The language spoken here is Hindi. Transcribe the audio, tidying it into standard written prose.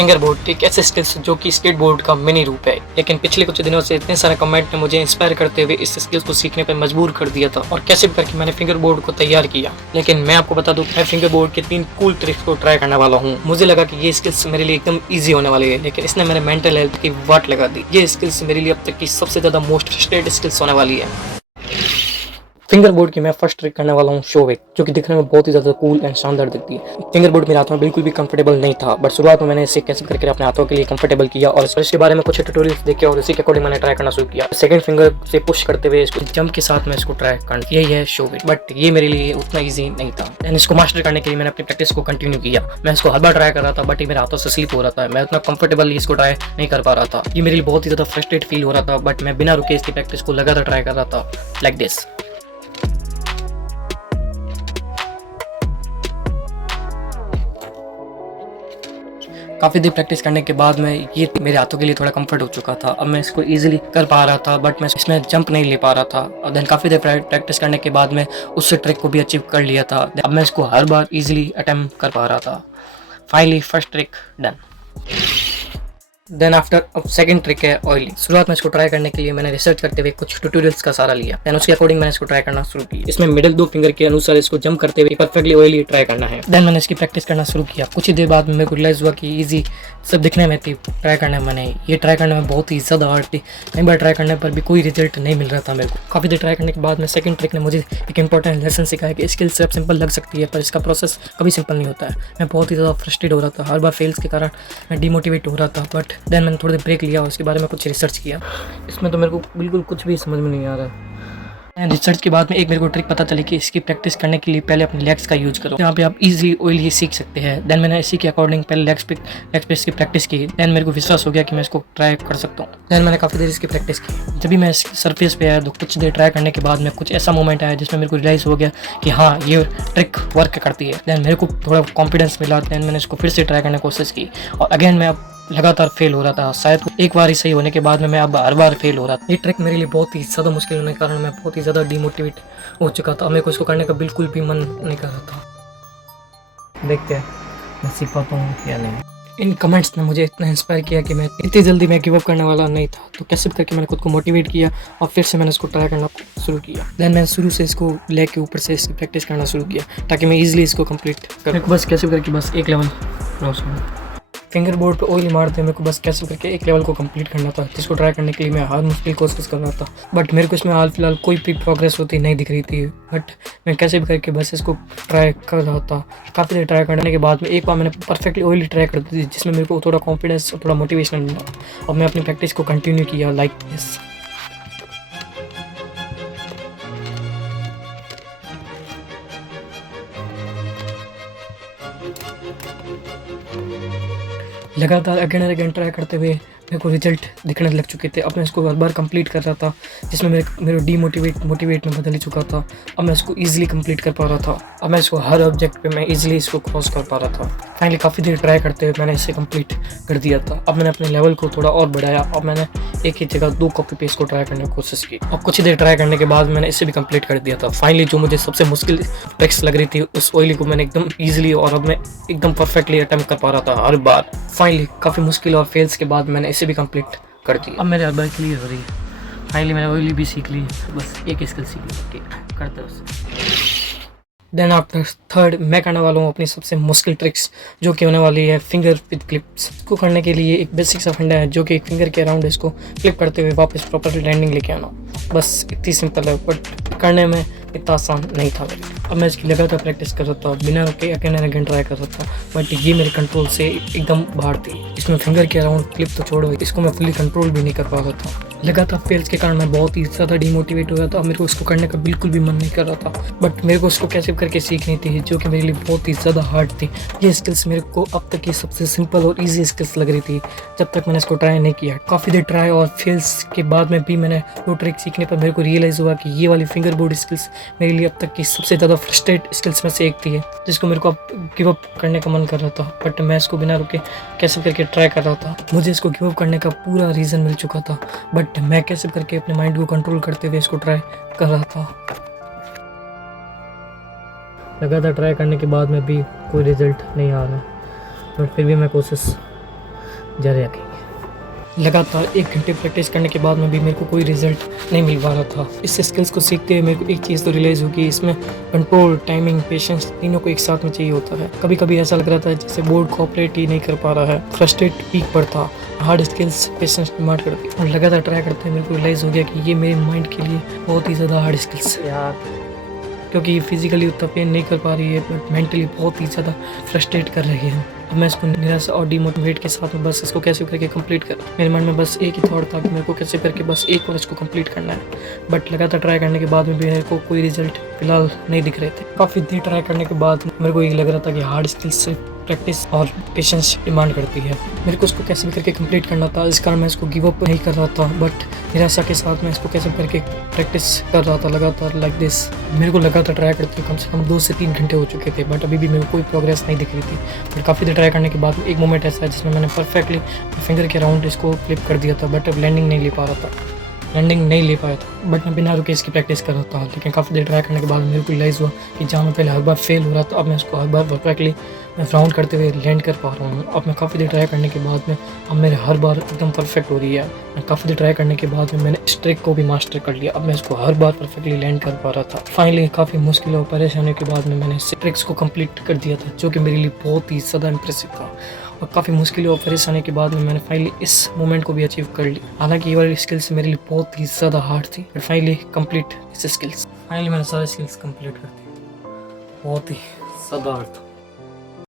फिंगर बोर्ड एक ऐसे स्किल्स जो कि स्केट बोर्ड का मिनी रूप है, लेकिन पिछले कुछ दिनों से इतने सारे कमेंट ने मुझे इंस्पायर करते हुए इस स्किल्स को सीखने पर मजबूर कर दिया था और कैसे भी करके मैंने फिंगर बोर्ड को तैयार किया। लेकिन मैं आपको बता दूं, मैं फिंगर बोर्ड के 3 कूल ट्रिक्स को ट्राई करने वाला हूँ। मुझे लगा कि ये स्किल्स मेरे लिए एकदम ईजी होने वाली है, लेकिन इसने मेरे मेंटल हेल्थ की वाट लगा दी। ये स्किल्स मेरे लिए अब तक की सबसे ज्यादा मोस्ट फ्रस्ट्रेटेड स्किल्स होने वाली है। फिंगर बोर्ड की मैं फर्स्ट ट्रिक करने वाला हूँ शो वेक, जो कि दिखने में बहुत ही ज़्यादा कूल एंड शानदार दिखती है। फिंगर बोर्ड मेरे हाथों में बिल्कुल भी कंफर्टेबल नहीं था, बट शुरुआत में मैंने इसे कैसे करके अपने हाथों के लिए कंफर्टेबल किया और इसके बारे में कुछ ट्यूटोरियल्स देखे और इसी के अकॉर्डिंग मैंने ट्राई करना शुरू किया। सेकंड फिंगर से पुश करते हुए इसको जंप के साथ मैं इसको ट्राई करना, यही है शो वेक, बट ये मेरे लिए उतना ईजी नहीं था। एंड इसको मास्टर करने के लिए मैंने अपनी प्रैक्टिस को कंटिन्यू किया। मैं इसको हर बार ट्राई कर रहा था, बट ये मेरे हाथों से स्लिप हो रहा था। मैं उतना कंफर्टेबली इसको ट्राई नहीं कर पा रहा था। ये मेरे लिए बहुत ही ज़्यादा फ्रस्ट्रेट फील हो रहा था, बट मैं बिना रुके इसकी प्रैक्टिस को लगातार ट्राई कर रहा था, लाइक दिस। काफ़ी देर प्रैक्टिस करने के बाद में ये मेरे हाथों के लिए थोड़ा कंफर्ट हो चुका था। अब मैं इसको इजीली कर पा रहा था, बट मैं इसमें जंप नहीं ले पा रहा था। और देन काफ़ी देर प्रैक्टिस करने के बाद में उससे ट्रिक को भी अचीव कर लिया था। अब मैं इसको हर बार इजीली अटेम्प्ट कर पा रहा था। Finally first trick done. Then after अब सेकंड ट्रिक है ऑयली। शुरुआत में इसको ट्राई करने के लिए मैंने रिसर्च करते हुए कुछ ट्यूटोरियल्स का सहारा लिया। देन उसके अकॉर्डिंग मैंने इसको ट्राई करना शुरू किया। इसमें मिडिल 2 फिंगर के अनुसार इसको जंप करते हुए परफेक्टली ऑयली ट्राई करना है। देन मैंने इसकी प्रैक्टिस करना शुरू किया। कुछ ही देर बाद मेरे को रियलाइज हुआ कि ईजी सब दिखने में थी, ट्राई करने में नहीं। ये ट्राई करने में बहुत ही ज़्यादा हार्ड थी। कई बार ट्राई करने पर भी कोई रिजल्ट नहीं मिल रहा था मेरे को। काफ़ी देर ट्राई करने के बाद में सेकंड ट्रिक ने मुझे एक इंपॉर्टेंट लेसन सिखाया कि स्किल सिर्फ सिंपल लग सकती है, पर इसका प्रोसेस कभी सिंपल नहीं होता है। मैं बहुत ही ज़्यादा फ्रस्ट्रेट हो रहा था। हर बार फेल्स के कारण मैं डिमोटिवेट हो रहा था, बट देन मैंने थोड़ी देर ब्रेक लिया और उसके बारे में कुछ रिसर्च किया। इसमें तो मेरे को बिल्कुल कुछ भी समझ में नहीं आ रहा है। रिसर्च के बाद में एक मेरे को ट्रिक पता चली कि इसकी प्रैक्टिस करने के लिए पहले अपने लेग्स का यूज करो। यहाँ पे आप इजी ऑयली सीख सकते हैं। देन मैंने इसी के अकॉर्डिंग पहले लेग पे इसकी प्रैक्टिस की। देन मेरे को विश्वास हो गया कि मैं इसको ट्राई कर सकता हूँ। देन मैंने काफ़ी देर इसकी प्रैक्टिस की। जब भी मैं सरफेस पे आया तो कुछ देर ट्राई करने के बाद में कुछ ऐसा मोमेंट आया जिसमें मेरे को रियलाइज़ हो गया कि हाँ, ये ट्रिक वर्क करती है। देन मेरे को थोड़ा कॉन्फिडेंस मिला। देन मैंने इसको फिर से ट्राई करने की कोशिश की और अगेन मैं अब लगातार फेल हो रहा था। शायद एक बार ही सही होने के बाद में मैं अब हर बार फेल हो रहा था। ये ट्रिक मेरे लिए बहुत ही ज़्यादा मुश्किल होने के कारण मैं बहुत ही ज़्यादा डिमोटिवेट हो चुका था। मेरे को इसको करने का बिल्कुल भी मन नहीं कर रहा था। देखते हैं मैं सीख पाता हूँ या नहीं। इन कमेंट्स ने मुझे इतना इंस्पायर किया कि मैं इतनी जल्दी मैं गिव अप करने वाला नहीं था। तो कैसे भी करके मैंने खुद को मोटिवेट किया और फिर से मैंने इसको ट्राई करना शुरू किया। देन मैंने शुरू से इसको लेग के ऊपर से इसकी प्रैक्टिस करना शुरू किया ताकि मैं ईजिली इसको कंप्लीट कर। बस कैसे भी करके बस एक लेवल क्रॉस करूँ। फिंगर बोर्ड पे ऑयली मारते मेरे को बस कैसे करके एक लेवल को कंप्लीट करना था, जिसको ट्राई करने के लिए मैं हर मुश्किल कोशिश कर रहा था। बट मेरे को इसमें हाल फिलहाल कोई भी प्रोग्रेस होती नहीं दिख रही थी। बट मैं कैसे भी करके बस इसको ट्राई कर रहा था। काफ़ी देर ट्राई करने के बाद में एक बार मैंने परफेक्टली ऑयली ट्राई कर दी, जिसमें मेरे को थोड़ा कॉन्फिडेंस और थोड़ा मोटिवेशन मिला और मैं अपनी प्रैक्टिस को कंटिन्यू किया लाइक दिस। लगातार अगेन एंड अगेन ट्राई करते हुए मेरे को रिजल्ट दिखने लग चुके थे। अब मैं इसको हर बार कंप्लीट कर रहा था, जिसमें मेरे मोटिवेट में बदल चुका था। अब मैं इसको इजीली कंप्लीट कर पा रहा था। अब मैं इसको हर ऑब्जेक्ट पे मैं इजीली इसको क्रॉस कर पा रहा था। फाइनली काफ़ी देर ट्राई करते हुए मैंने इसे कंप्लीट कर दिया था। अब मैंने अपने लेवल को थोड़ा और बढ़ाया। अब मैंने एक ही जगह 2 कॉपी पेस्ट को ट्राई करने की कोशिश की। अब कुछ ही देर ट्राई करने के बाद मैंने इसे भी कंप्लीट कर दिया था। फाइनली जो मुझे सबसे मुश्किल ट्रिक्स लग रही थी, उस ऑयली को मैंने एकदम ईजिली और अब मैं एकदम परफेक्टली अटेम्प्ट कर पा रहा था हर बार। फाइनली काफ़ी मुश्किल और फेल्स के बाद मैंने इसे भी कंप्लीट कर दी। अब मेरे हर बार क्लियर हो रही है। फाइनली मैंने ऑयली भी सीख ली, बस एक स्किल सीख ली करते उससे। देन आफ्टर थर्ड मैं करने वाला हूँ अपनी सबसे मुश्किल ट्रिक्स, जो कि होने वाली है फिंगर विद क्लिप्स। इसको करने के लिए एक बेसिक सा फंडा है, जो कि एक फिंगर के अराउंड इसको क्लिप करते हुए वापस प्रॉपर लैंडिंग लेके आना। बस इतनी सिंपल है, बट करने में इतना आसान नहीं था मेरे। अब मैं इसकी लगातार प्रैक्टिस कर रहा था, बिना रुके अगेन एंड अगेन ट्राई कर रहा था, बट ये मेरे कंट्रोल से एकदम बाहर थी। इसमें फिंगर के अराउंड क्लिप तो छोड़ो, इसको मैं फुली कंट्रोल भी नहीं कर पा रहा था। लगातार फेल्स के कारण मैं बहुत ही ज़्यादा डिमोटिवेट हो रहा था। मेरे को इसको करने का बिल्कुल भी मन नहीं कर रहा था, बट मेरे को इसको कैसे करके सीखनी थी, जो कि मेरे लिए बहुत ही ज़्यादा हार्ड थी। ये स्किल्स मेरे को अब तक की सबसे सिंपल और ईजी स्किल्स लग रही थी, जब तक मैंने इसको ट्राई नहीं किया। काफ़ी देर ट्राई और फेल्स के बाद में भी मैंने वो ट्रिक सीखने पर मेरे को रियलाइज़ हुआ कि ये वाली फिंगर बोर्ड स्किल्स मेरे लिए अब तक की सबसे ज़्यादा फ्रस्ट्रेट स्किल्स में से एक थी, जिसको मेरे को अब गिव अप करने का मन कर रहा था। बट मैं इसको बिना रुके कैसे करके ट्राई कर रहा था। मुझे इसको गिव अप करने का पूरा रीज़न मिल चुका था, बट मैं कैसे करके अपने माइंड को कंट्रोल करते हुए इसको ट्राई कर रहा था। लगातार ट्राई करने के बाद में भी कोई रिजल्ट नहीं आ रहा, बट फिर भी मैं कोशिश जारी रखेंगे। लगातार 1 घंटे प्रैक्टिस करने के बाद में भी मेरे को कोई रिजल्ट नहीं मिल पा रहा था। इस स्किल्स को सीखते हुए मेरे को एक चीज़ तो रियलाइज़ होगी, इसमें कंट्रोल, टाइमिंग, पेशेंस तीनों को एक साथ में चाहिए होता है। कभी कभी ऐसा लग रहा था जैसे बोर्ड कोऑपरेट ही नहीं कर पा रहा है, फ्रस्ट्रेट पीक पर था। हार्ड स्किल्स पेशेंस डिमांड करती और लगातार ट्राई करते हैं मेरे को रियलाइज़ हो गया कि ये मेरे माइंड के लिए बहुत ही ज़्यादा हार्ड स्किल्स है यार, क्योंकि ये फिजिकली उतना पेन नहीं कर पा रही है बट मेंटली बहुत ही ज़्यादा फ्रस्ट्रेट कर रही है। अब मैं इसको निराश और डिमोटिवेट के साथ में बस इसको कैसे करके कंप्लीट कर, मेरे मन में बस एक ही थॉट था कि मेरे को कैसे करके बस एक और इसको कंप्लीट करना है। बट लगातार ट्राई करने के बाद में भी मेरे को कोई रिजल्ट फिलहाल नहीं दिख रहे थे। काफ़ी देर ट्राई करने के बाद मेरे को ये लग रहा था कि हार्ड स्किल्स से प्रैक्टिस और पेशेंस डिमांड करती है। मेरे को उसको कैसे भी करके कंप्लीट करना था, इस कारण मैं इसको गिव अप नहीं कर रहा था बट निराशा के साथ मैं इसको कैसे करके प्रैक्टिस कर रहा था लगातार लाइक दिस। मेरे को लगातार ट्राई करते कम से कम 2 से 3 घंटे हो चुके थे बट अभी भी मेरे को कोई प्रोग्रेस नहीं दिख रही थी। बट काफ़ी देर ट्राई करने के बाद एक मोमेंट ऐसा है जिसमें मैंने परफेक्टली फिंगर के अराउंड इसको फ्लिप कर दिया था बट अब लैंडिंग नहीं ले पाया था बट मैं बिना रुके इसकी प्रैक्टिस कर रहा था। लेकिन काफ़ी देर ट्राई करने के बाद मेरे को रियलाइज़ हुआ कि जहाँ मैं पहले हर बार फेल हो रहा था अब मैं इसको हर बार परफेक्टली राउंड करते हुए लैंड कर पा रहा हूँ। अब मैं काफ़ी देर ट्राई करने के बाद में अब मेरे हर बार एकदम परफेक्ट हो रही है। मैं काफ़ी देर ट्राई करने के बाद में मैंने इस ट्रिक को भी मास्टर कर लिया। अब मैं इसको हर बार परफेक्टली लैंड कर पा रहा था। फाइनली काफ़ी मुश्किल और परेशानी के बाद में मैंने इस ट्रिक्स को कंप्लीट कर दिया था, जो कि मेरे लिए बहुत ही ज़्यादा इंप्रेसिव था। और काफ़ी मुश्किल और परेशानी के बाद में मैंने फाइनली इस मोमेंट को भी अचीव कर लिया। हालांकि ये वाली स्किल्स मेरे लिए बहुत ही ज़्यादा हार्ड थी बट फाइनली कंप्लीट इस स्किल्स। फाइनली मैंने सारे स्किल्स कंप्लीट कर दिए, बहुत ही ज़्यादा हार्ड था।